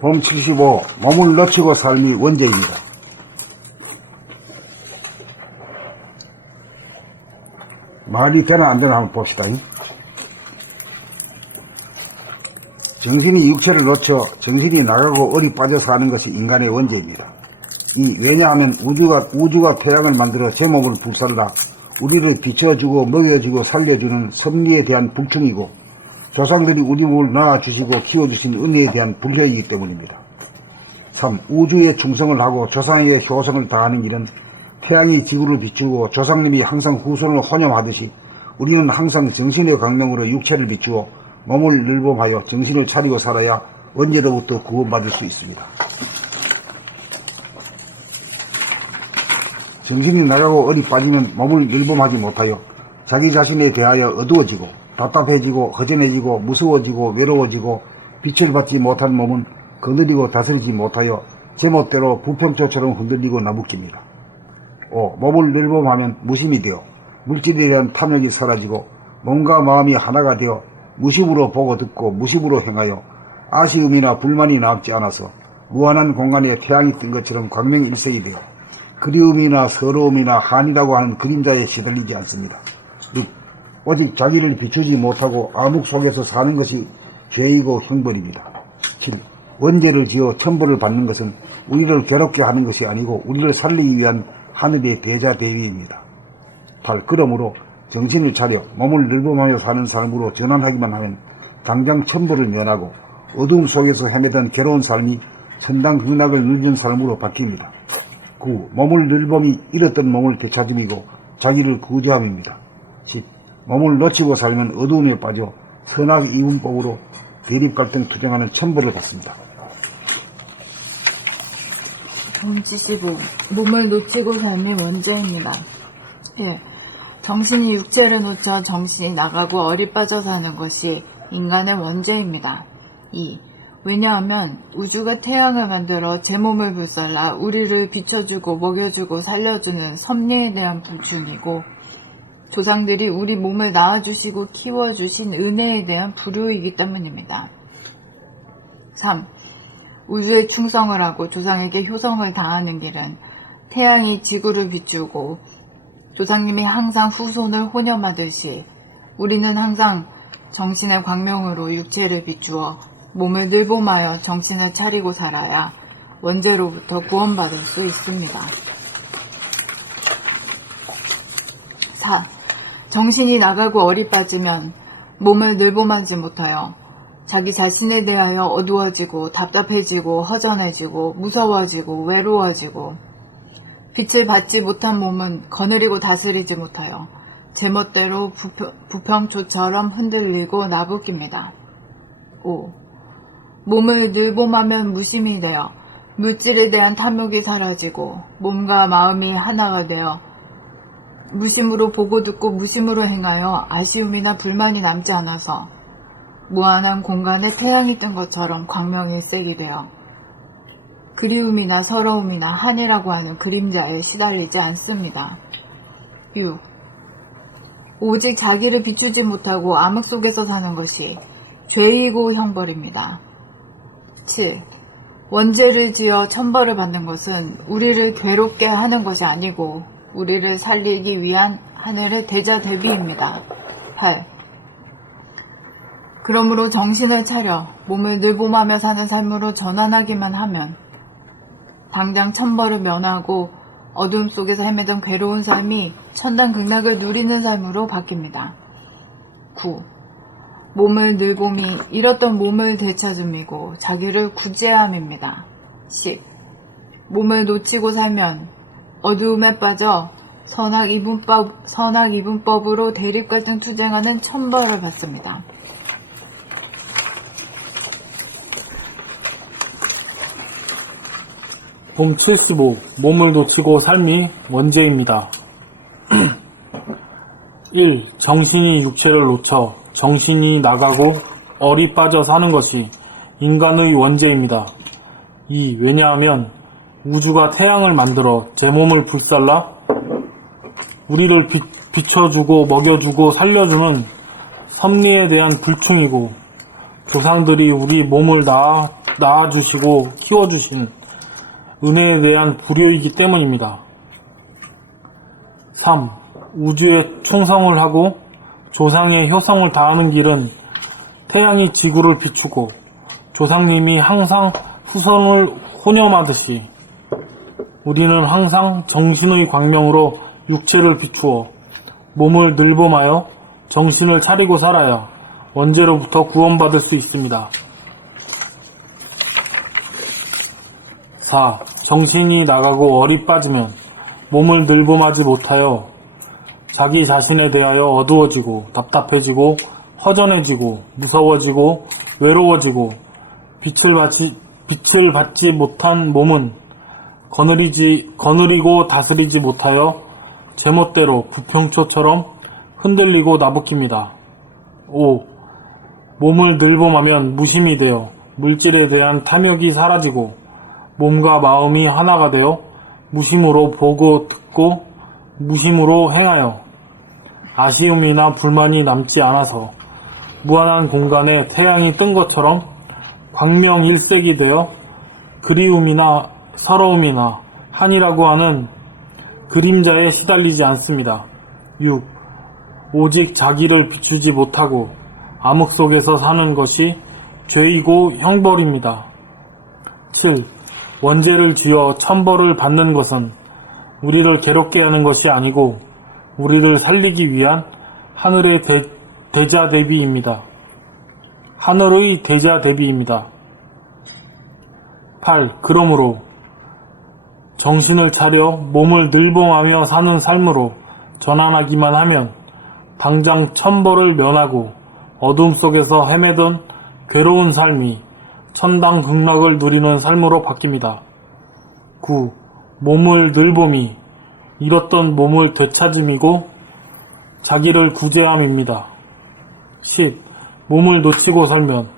봄 75. 몸을 놓치고 삶이 원죄입니다. 말이 되나 안 되나 한번 봅시다. 정신이 육체를 놓쳐 정신이 나가고 얼이 빠져 사는 것이 인간의 원죄입니다. 왜냐하면 우주가 태양을 만들어 제 몸을 불살라 우리를 비춰주고 먹여주고 살려주는 섭리에 대한 불충이고 조상들이 우리 몸을 낳아주시고 키워주신 은혜에 대한 불효이기 때문입니다. 3. 우주에 충성을 하고 조상에게 효성을 다하는 일은 태양이 지구를 비추고 조상님이 항상 후손을 혼염하듯이 우리는 항상 정신의 광명으로 육체를 비추어 몸을 늘봄하여 정신을 차리고 살아야 언제로부터 구원받을 수 있습니다. 정신이 나가고 얼이 빠지면 몸을 늘봄하지 못하여 자기 자신에 대하여 어두워지고 답답해지고 허전해지고 무서워지고 외로워지고 빛을 받지 못한 몸은 거느리고 다스리지 못하여 제멋대로 부평초처럼 흔들리고 나부깁니다. 5. 몸을 늘봄하면 무심이 되어 물질에 대한 탐욕이 사라지고 몸과 마음이 하나가 되어 무심으로 보고 듣고 무심으로 행하여 아쉬움이나 불만이 남지 않아서 무한한 공간에 태양이 뜬 것처럼 광명일색이 되어 그리움이나 서러움이나 한이라고 하는 그림자에 시달리지 않습니다. 6. 오직 자기를 비추지 못하고 암흑 속에서 사는 것이 죄이고 형벌입니다. 7. 원죄를 지어 천벌을 받는 것은 우리를 괴롭게 하는 것이 아니고 우리를 살리기 위한 하늘의 대자대위입니다. 8. 그러므로 정신을 차려 몸을 늘봄하며 사는 삶으로 전환하기만 하면 당장 천벌을 면하고 어두움 속에서 헤매던 괴로운 삶이 천당극락을 누리는 삶으로 바뀝니다. 9. 몸을 늘봄이 잃었던 몸을 되찾음이고 자기를 구제함입니다. 10. 몸을 놓치고 살면 어두움에 빠져 선악 이분법으로 대립갈등 투쟁하는 천벌을 받습니다. 봄 75. 몸을 놓치고 삶이 원죄입니다. 1. 정신이 육체를 놓쳐 정신이 나가고 얼이 빠져 사는 것이 인간의 원죄입니다. 2. 왜냐하면 우주가 태양을 만들어 제 몸을 불살라 우리를 비춰주고 먹여주고 살려주는 섭리에 대한 불충이고 조상들이 우리 몸을 낳아주시고 키워주신 은혜에 대한 불효이기 때문입니다. 3. 우주에 충성을 하고 조상에게 효성을 다하는 길은 태양이 지구를 비추고 조상님이 항상 후손을 혼염하듯이 우리는 항상 정신의 광명으로 육체를 비추어 몸을 늘봄하여 정신을 차리고 살아야 원죄로부터 구원받을 수 있습니다. 4. 정신이 나가고 얼이 빠지면 몸을 늘봄하지 못하여 자기 자신에 대하여 어두워지고 답답해지고 허전해지고 무서워지고 외로워지고 빛을 받지 못한 몸은 거느리고 다스리지 못하여 제멋대로 부평초처럼 흔들리고 나부깁니다. 5. 몸을 늘봄하면 무심이 되어 물질에 대한 탐욕이 사라지고 몸과 마음이 하나가 되어 무심으로 보고 듣고 무심으로 행하여 아쉬움이나 불만이 남지 않아서 무한한 공간에 태양이 뜬 것처럼 광명일색이 되어 그리움이나 서러움이나 한이라고 하는 그림자에 시달리지 않습니다. 6. 오직 자기를 비추지 못하고 암흑 속에서 사는 것이 죄이고 형벌입니다. 7. 원죄를 지어 천벌을 받는 것은 우리를 괴롭게 하는 것이 아니고 우리를 살리기 위한 하늘의 대자대비입니다. 8. 그러므로 정신을 차려 몸을 늘봄하며 사는 삶으로 전환하기만 하면 당장 천벌을 면하고 어둠 속에서 헤매던 괴로운 삶이 천당극락을 누리는 삶으로 바뀝니다. 9. 몸을 늘봄이 잃었던 몸을 되찾음이고 자기를 구제함입니다. 10. 몸을 놓치고 살면 어두움에 빠져 선악 이분법으로 대립갈등 투쟁하는 천벌을 받습니다. 봄 75. 몸을 놓치고 삶이 원죄입니다. 1. 정신이 육체를 놓쳐 정신이 나가고 얼이 빠져 사는 것이 인간의 원죄입니다. 2. 왜냐하면 우주가 태양을 만들어 제 몸을 불살라 우리를 비춰주고 먹여주고 살려주는 섭리에 대한 불충이고 조상들이 우리 몸을 낳아주시고 키워주신 은혜에 대한 불효이기 때문입니다. 3. 우주에 충성을 하고 조상의 효성을 다하는 길은 태양이 지구를 비추고 조상님이 항상 후손을 혼염하듯이 우리는 항상 정신의 광명으로 육체를 비추어 몸을 늘봄하여 정신을 차리고 살아야 원죄로부터 구원받을 수 있습니다. 4. 정신이 나가고 얼이 빠지면 몸을 늘봄하지 못하여 자기 자신에 대하여 어두워지고 답답해지고 허전해지고 무서워지고 외로워지고 빛을 받지 못한 몸은 거느리고 다스리지 못하여 제멋대로 부평초처럼 흔들리고 나부낍니다. 5. 몸을 늘봄하면 무심이 되어 물질에 대한 탐욕이 사라지고 몸과 마음이 하나가 되어 무심으로 보고 듣고 무심으로 행하여 아쉬움이나 불만이 남지 않아서 무한한 공간에 태양이 뜬 것처럼 광명일색이 되어 그리움이나 서러움이나 한이라고 하는 그림자에 시달리지 않습니다. 6. 오직 자기를 비추지 못하고 암흑 속에서 사는 것이 죄이고 형벌입니다. 7. 원죄를 지어 천벌을 받는 것은 우리를 괴롭게 하는 것이 아니고 우리를 살리기 위한 하늘의 대자 대비입니다. 하늘의 대자 대비입니다. 8. 그러므로 정신을 차려 몸을 늘봄하며 사는 삶으로 전환하기만 하면 당장 천벌을 면하고 어둠 속에서 헤매던 괴로운 삶이 천당 극락을 누리는 삶으로 바뀝니다. 9. 몸을 늘봄이 잃었던 몸을 되찾음이고 자기를 구제함입니다. 10. 몸을 놓치고 살면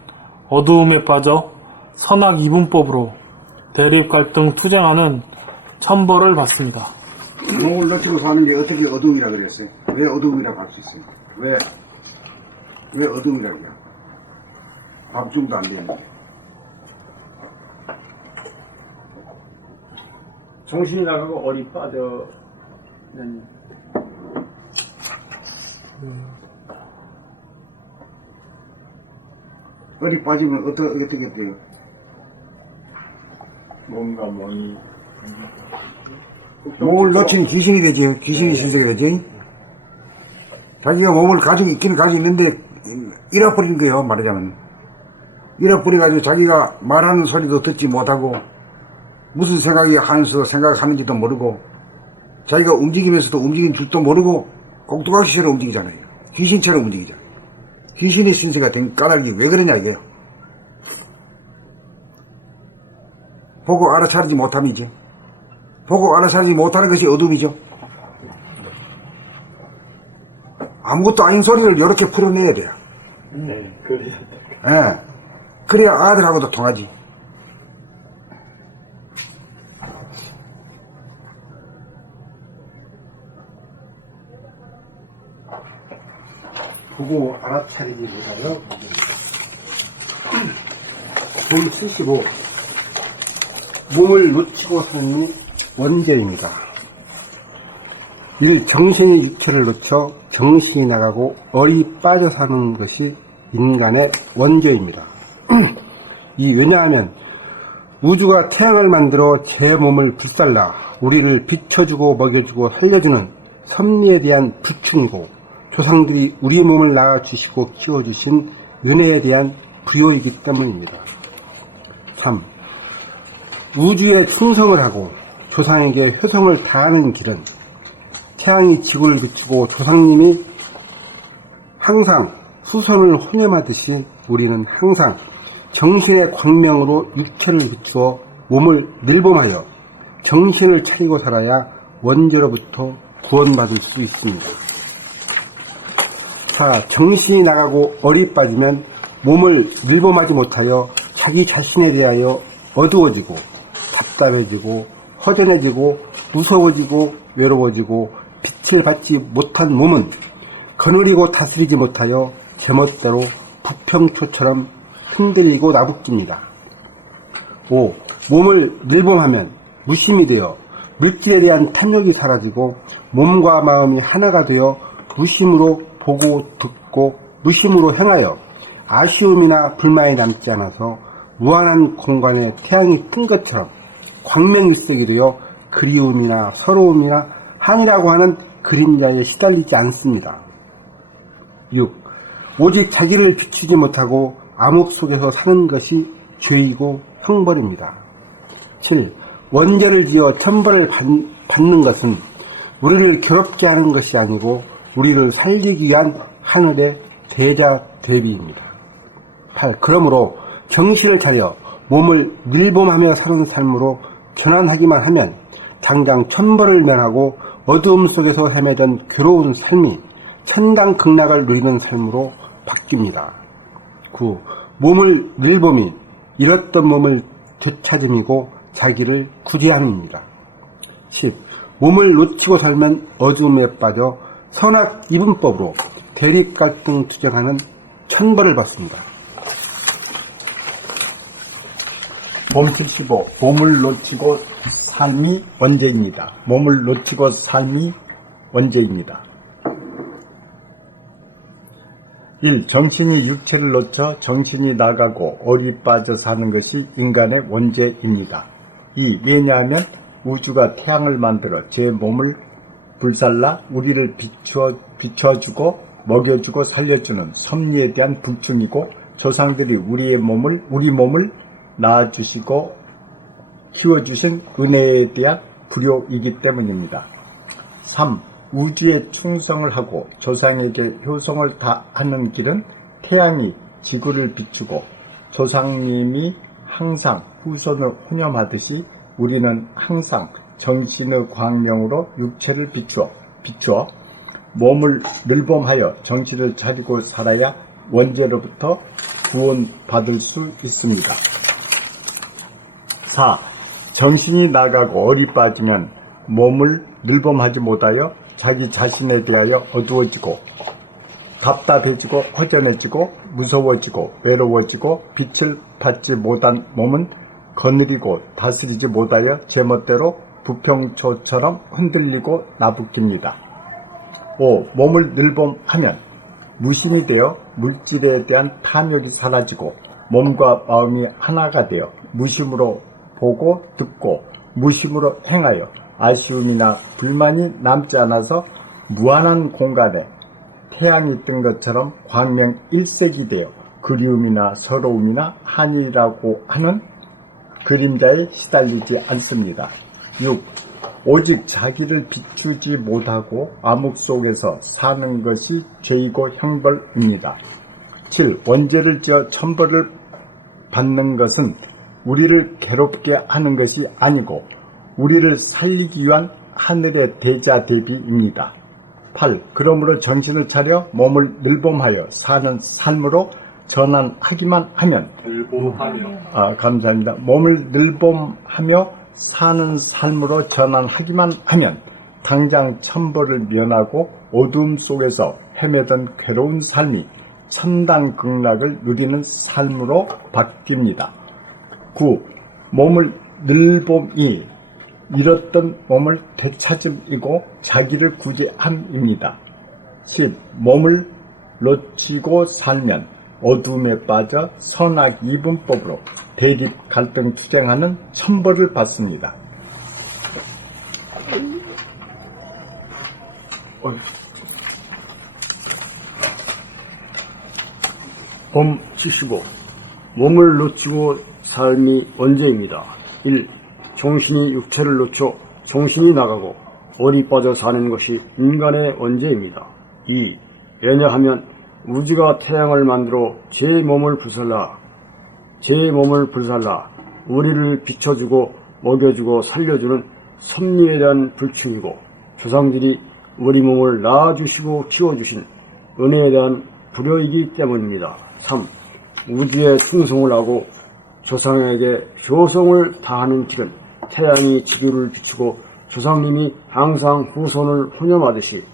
어두움에 빠져 선악 이분법으로 대립 갈등 투쟁하는 천벌을 받습니다. 몸을 놓치고 사는 게 어떻게 어둠이라 그랬어요? 왜 어둠이라고 할 수 있어요? 왜 어둠이라고 해요? 밤중도 안 되는데. 정신이 나가고 얼이 빠져는 얼이 빠지면 어떻게 돼요? 몸과 몸이 몸을 놓치는 귀신이 되죠. 귀신이 신세가 되죠. 자기가 몸을 가지고 있기는 가지고 있는데 잃어버린 거예요. 말하자면 잃어버려가지고 자기가 말하는 소리도 듣지 못하고 무슨 생각이 하면서 생각하는지도 모르고 자기가 움직이면서도 움직인 줄도 모르고 꼭두각시처럼 움직이잖아요. 귀신처럼 움직이죠. 귀신의 신세가 된 까닭이 왜 그러냐 이게요. 보고 알아차리지 못함이죠. 보고 알아차리지 못하는 것이 어둠이죠. 아무것도 아닌 소리를 이렇게 풀어내야 돼요. 네, 그래야 돼. 예. 그래야 아들하고도 통하지. 보고 알아차리지 못하여 돈 75. 몸을 놓치고 사는 원죄입니다. 1. 정신이 육체를 놓쳐 정신이 나가고 얼이 빠져 사는 것이 인간의 원죄입니다. 2. 왜냐하면 우주가 태양을 만들어 제 몸을 불살라 우리를 비춰주고 먹여주고 살려주는 섭리에 대한 부충이고 조상들이 우리 몸을 낳아주시고 키워주신 은혜에 대한 부요이기 때문입니다. 3. 우주에 충성을 하고 조상에게 효성을 다하는 길은 태양이 지구를 비추고 조상님이 항상 후손을 혼염하듯이 우리는 항상 정신의 광명으로 육체를 비추어 몸을 늘봄하여 정신을 차리고 살아야 원죄로부터 구원받을 수 있습니다. 4. 정신이 나가고 얼이 빠지면 몸을 늘봄하지 못하여 자기 자신에 대하여 어두워지고 답답해지고 허전해지고 무서워지고 외로워지고 빛을 받지 못한 몸은 거느리고 다스리지 못하여 제멋대로 부평초처럼 흔들리고 나부낍니다. 5. 몸을 늘봄하면 무심이 되어 물질에 대한 탐욕이 사라지고 몸과 마음이 하나가 되어 무심으로 보고 듣고 무심으로 행하여 아쉬움이나 불만이 남지 않아서 무한한 공간에 태양이 뜬 것처럼 광명일색이 되어 그리움이나 서러움이나 한이라고 하는 그림자에 시달리지 않습니다. 6. 오직 자기를 비추지 못하고 암흑 속에서 사는 것이 죄이고 형벌입니다. 7. 원죄를 지어 천벌을 받는 것은 우리를 괴롭게 하는 것이 아니고 우리를 살리기 위한 하늘의 대자 대비입니다. 8. 그러므로 정신을 차려 몸을 늘봄하며 사는 삶으로 전환하기만 하면 당장 천벌을 면하고 어두움 속에서 헤매던 괴로운 삶이 천당 극락을 누리는 삶으로 바뀝니다. 9. 몸을 늘봄이 잃었던 몸을 되찾음이고 자기를 구제함입니다. 10. 몸을 놓치고 살면 어두움에 빠져 선악 이분법으로 대립 갈등 투쟁하는 천벌을 받습니다. 봄 75. 몸을 놓치고 삶이 원죄입니다. 몸을 놓치고 삶이 원죄입니다. 1. 정신이 육체를 놓쳐 정신이 나가고 얼이 빠져 사는 것이 인간의 원죄입니다. 2. 왜냐하면 우주가 태양을 만들어 제 몸을 불살라 우리를 비춰주고 먹여주고 살려주는 섭리에 대한 불충이고 조상들이 우리 몸을 낳아주시고 키워주신 은혜에 대한 불효이기 때문입니다. 3. 우주에 충성을 하고 조상에게 효성을 다하는 길은 태양이 지구를 비추고 조상님이 항상 후손을 혼념하듯이 우리는 항상 정신의 광명으로 육체를 비추어 몸을 늘봄하여 정신을 차리고 살아야 원죄로부터 구원받을 수 있습니다. 4. 정신이 나가고 얼이 빠지면 몸을 늘봄하지 못하여 자기 자신에 대하여 어두워지고 답답해지고 허전해지고 무서워지고 외로워지고 빛을 받지 못한 몸은 거느리고 다스리지 못하여 제멋대로 부평초처럼 흔들리고 나부낍니다. 5. 몸을 늘봄하면 무심이 되어 물질에 대한 탐욕이 사라지고 몸과 마음이 하나가 되어 무심으로 보고 듣고 무심으로 행하여 아쉬움이나 불만이 남지 않아서 무한한 공간에 태양이 뜬 것처럼 광명일색이 되어 그리움이나 서러움이나 한이라고 하는 그림자에 시달리지 않습니다. 6. 오직 자기를 비추지 못하고 암흑 속에서 사는 것이 죄이고 형벌입니다. 7. 원죄를 지어 천벌을 받는 것은 우리를 괴롭게 하는 것이 아니고 우리를 살리기 위한 하늘의 대자 대비입니다. 8. 그러므로 정신을 차려 몸을 늘봄하여 사는 삶으로 전환하기만 하면 감사합니다. 몸을 늘봄하며 사는 삶으로 전환하기만 하면 당장 천벌을 면하고 어두움 속에서 헤매던 괴로운 삶이 천당 극락을 누리는 삶으로 바뀝니다. 9. 몸을 늘봄이 잃었던 몸을 되찾음이고 자기를 구제함입니다. 10. 몸을 놓치고 살면 어두움에 빠져 선악 이분법으로 대립 갈등 투쟁하는 천벌을 받습니다. 봄 75. 몸을 놓치고 삶이 원죄입니다. 1. 정신이 육체를 놓쳐 정신이 나가고 얼이 빠져 사는 것이 인간의 원죄입니다. 2. 왜냐하면 우주가 태양을 만들어 제 몸을 불살라 우리를 비춰주고 먹여주고 살려주는 섭리에 대한 불충이고 조상들이 우리 몸을 낳아주시고 키워주신 은혜에 대한 불효이기 때문입니다. 3. 우주에 충성을 하고 조상에게 효성을 다하는 길은 태양이 지구를 비추고 조상님이 항상 후손을 혼념하듯이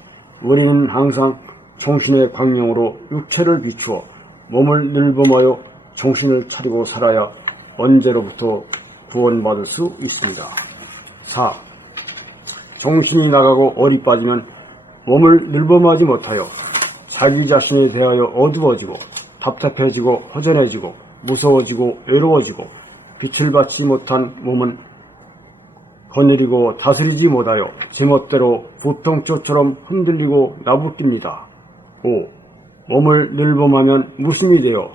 우리는 항상 정신의 광명으로 육체를 비추어 몸을 늘범하여 정신을 차리고 살아야 원죄로부터 구원받을 수 있습니다. 4. 정신이 나가고 얼이 빠지면 몸을 늘범하지 못하여 자기 자신에 대하여 어두워지고 답답해지고 허전해지고 무서워지고 외로워지고 빛을 받지 못한 몸은 거느리고 다스리지 못하여 제멋대로 부평초처럼 흔들리고 나부낍니다. 5. 몸을 늘범하면 무심이 되어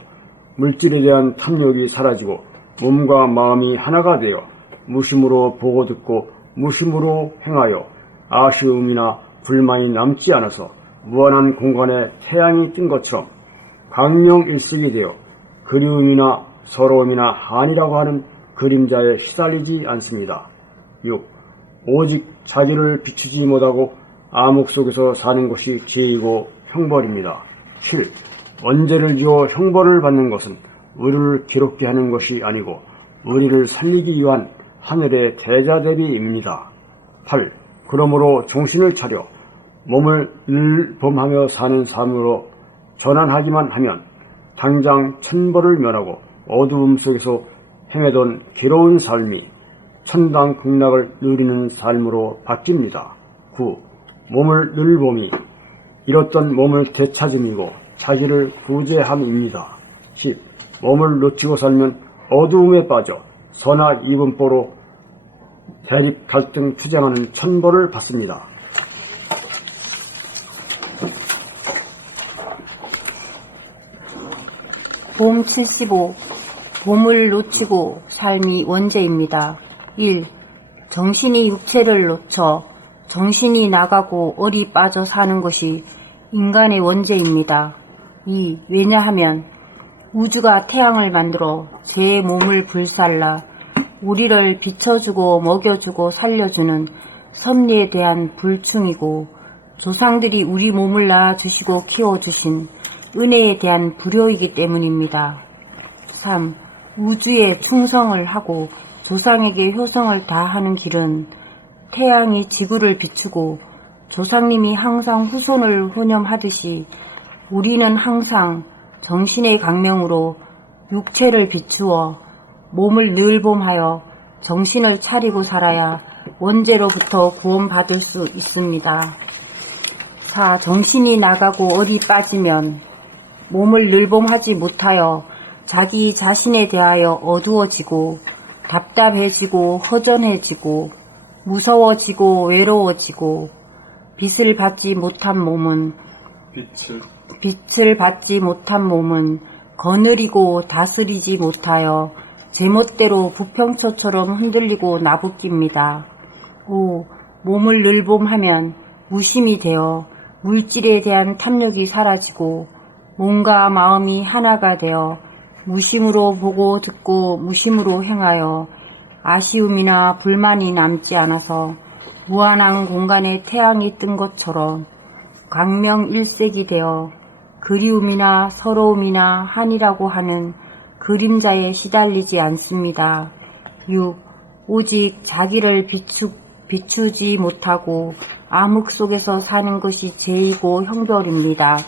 물질에 대한 탐욕이 사라지고 몸과 마음이 하나가 되어 무심으로 보고 듣고 무심으로 행하여 아쉬움이나 불만이 남지 않아서 무한한 공간에 태양이 뜬 것처럼 광명일색이 되어 그리움이나 서러움이나 한이라고 하는 그림자에 시달리지 않습니다. 6. 오직 자기를 비추지 못하고 암흑 속에서 사는 것이 죄이고 형벌입니다. 7. 원죄를 지어 형벌을 받는 것은 우리를 괴롭게 하는 것이 아니고 우리를 살리기 위한 하늘의 대자대비입니다. 8. 그러므로 정신을 차려 몸을 늘범하며 사는 삶으로 전환하기만 하면 당장 천벌을 면하고 어두움 속에서 헤매던 괴로운 삶이 천당 극락을 누리는 삶으로 바뀝니다. 9. 몸을 늘봄이 잃었던 몸을 되찾음이고 자기를 구제함입니다. 10. 몸을 놓치고 살면 어두움에 빠져 선악 이분법으로 대립 갈등 투쟁하는 천벌을 받습니다. 봄 75. 봄을 놓치고 삶이 원죄입니다. 1. 정신이 육체를 놓쳐 정신이 나가고 얼이 빠져 사는 것이 인간의 원죄입니다. 2. 왜냐하면 우주가 태양을 만들어 제 몸을 불살라 우리를 비춰주고 먹여주고 살려주는 섭리에 대한 불충이고 조상들이 우리 몸을 낳아주시고 키워주신 은혜에 대한 불효이기 때문입니다. 3. 우주에 충성을 하고 조상에게 효성을 다하는 길은 태양이 지구를 비추고 조상님이 항상 후손을 혼염하듯이 우리는 항상 정신의 강명으로 육체를 비추어 몸을 늘봄하여 정신을 차리고 살아야 원죄로부터 구원받을 수 있습니다. 4. 정신이 나가고 얼이 빠지면 몸을 늘봄하지 못하여 자기 자신에 대하여 어두워지고 답답해지고 허전해지고 무서워지고 외로워지고 빛을 받지 못한 몸은 거느리고 다스리지 못하여 제멋대로 부평초처럼 흔들리고 나부낍니다. 5. 몸을 늘봄하면 무심이 되어 물질에 대한 탐욕이 사라지고 몸과 마음이 하나가 되어 무심으로 보고 듣고 무심으로 행하여 아쉬움이나 불만이 남지 않아서 무한한 공간에 태양이 뜬 것처럼 광명일색이 되어 그리움이나 서러움이나 한이라고 하는 그림자에 시달리지 않습니다. 6. 오직 자기를 비추지 못하고 암흑 속에서 사는 것이 죄이고 형벌입니다.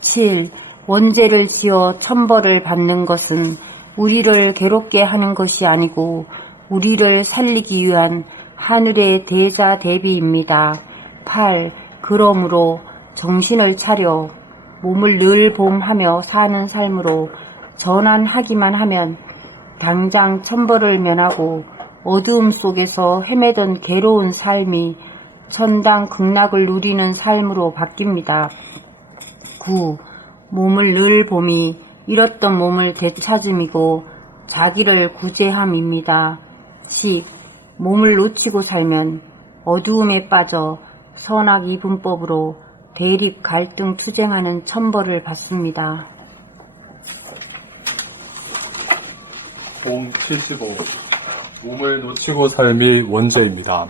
7. 원죄를 지어 천벌을 받는 것은 우리를 괴롭게 하는 것이 아니고 우리를 살리기 위한 하늘의 대자 대비입니다. 8. 그러므로 정신을 차려 몸을 늘봄하며 사는 삶으로 전환하기만 하면 당장 천벌을 면하고 어두움 속에서 헤매던 괴로운 삶이 천당 극락을 누리는 삶으로 바뀝니다. 9. 몸을 늘봄이 잃었던 몸을 되찾음이고 자기를 구제함입니다. 10. 몸을 놓치고 살면 어두움에 빠져 선악 이분법으로 대립 갈등 투쟁하는 천벌을 받습니다. 봄 75. 몸을 놓치고 삶이 원죄입니다.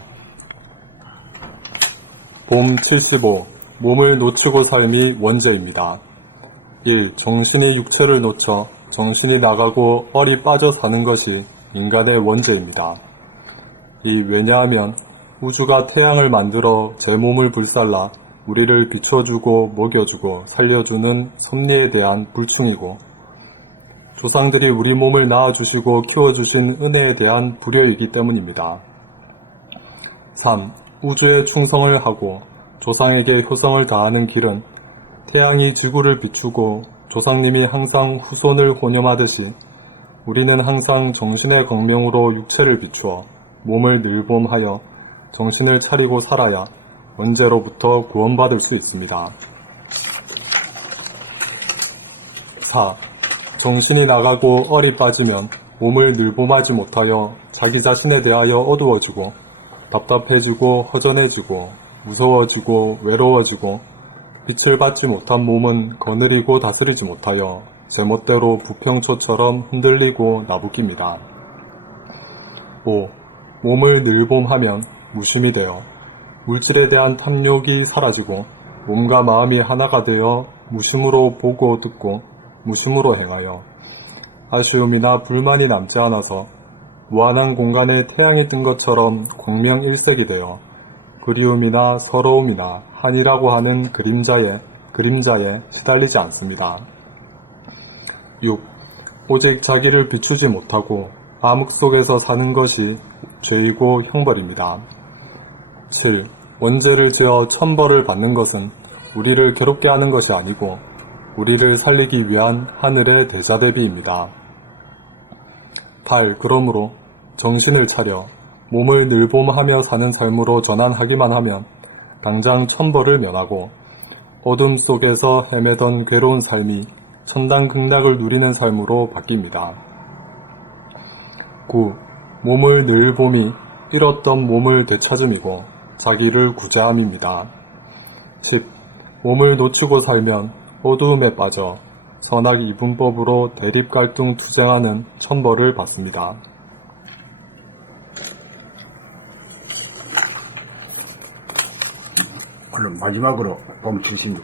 봄 75. 몸을 놓치고 삶이 원죄입니다. 1. 정신이 육체를 놓쳐 정신이 나가고 얼이 빠져 사는 것이 인간의 원죄입니다. 2. 왜냐하면 우주가 태양을 만들어 제 몸을 불살라 우리를 비춰주고 먹여주고 살려주는 섭리에 대한 불충이고 조상들이 우리 몸을 낳아주시고 키워주신 은혜에 대한 불효이기 때문입니다. 3. 우주에 충성을 하고 조상에게 효성을 다하는 길은 태양이 지구를 비추고 조상님이 항상 후손을 혼염하듯이 우리는 항상 정신의 광명으로 육체를 비추어 몸을 늘봄하여 정신을 차리고 살아야 원죄로부터 구원받을 수 있습니다. 4. 정신이 나가고 얼이 빠지면 몸을 늘봄하지 못하여 자기 자신에 대하여 어두워지고 답답해지고 허전해지고 무서워지고 외로워지고 빛을 받지 못한 몸은 거느리고 다스리지 못하여 제멋대로 부평초처럼 흔들리고 나부깁니다. 5. 몸을 늘봄하면 무심이 되어 물질에 대한 탐욕이 사라지고 몸과 마음이 하나가 되어 무심으로 보고 듣고 무심으로 행하여 아쉬움이나 불만이 남지 않아서 무한한 공간에 태양이 뜬 것처럼 광명일색이 되어 그리움이나 서러움이나 한이라고 하는 그림자에 시달리지 않습니다. 6. 오직 자기를 비추지 못하고 암흑 속에서 사는 것이 죄이고 형벌입니다. 7. 원죄를 지어 천벌을 받는 것은 우리를 괴롭게 하는 것이 아니고 우리를 살리기 위한 하늘의 대자대비입니다. 8. 그러므로 정신을 차려 몸을 늘봄하며 사는 삶으로 전환하기만 하면 당장 천벌을 면하고 어둠 속에서 헤매던 괴로운 삶이 천당극락을 누리는 삶으로 바뀝니다. 9. 몸을 늘봄이 잃었던 몸을 되찾음이고 자기를 구제함입니다. 10. 몸을 놓치고 살면 어두움에 빠져 선악 이분법으로 대립갈등 투쟁하는 천벌을 받습니다. 그럼 마지막으로 봄 76.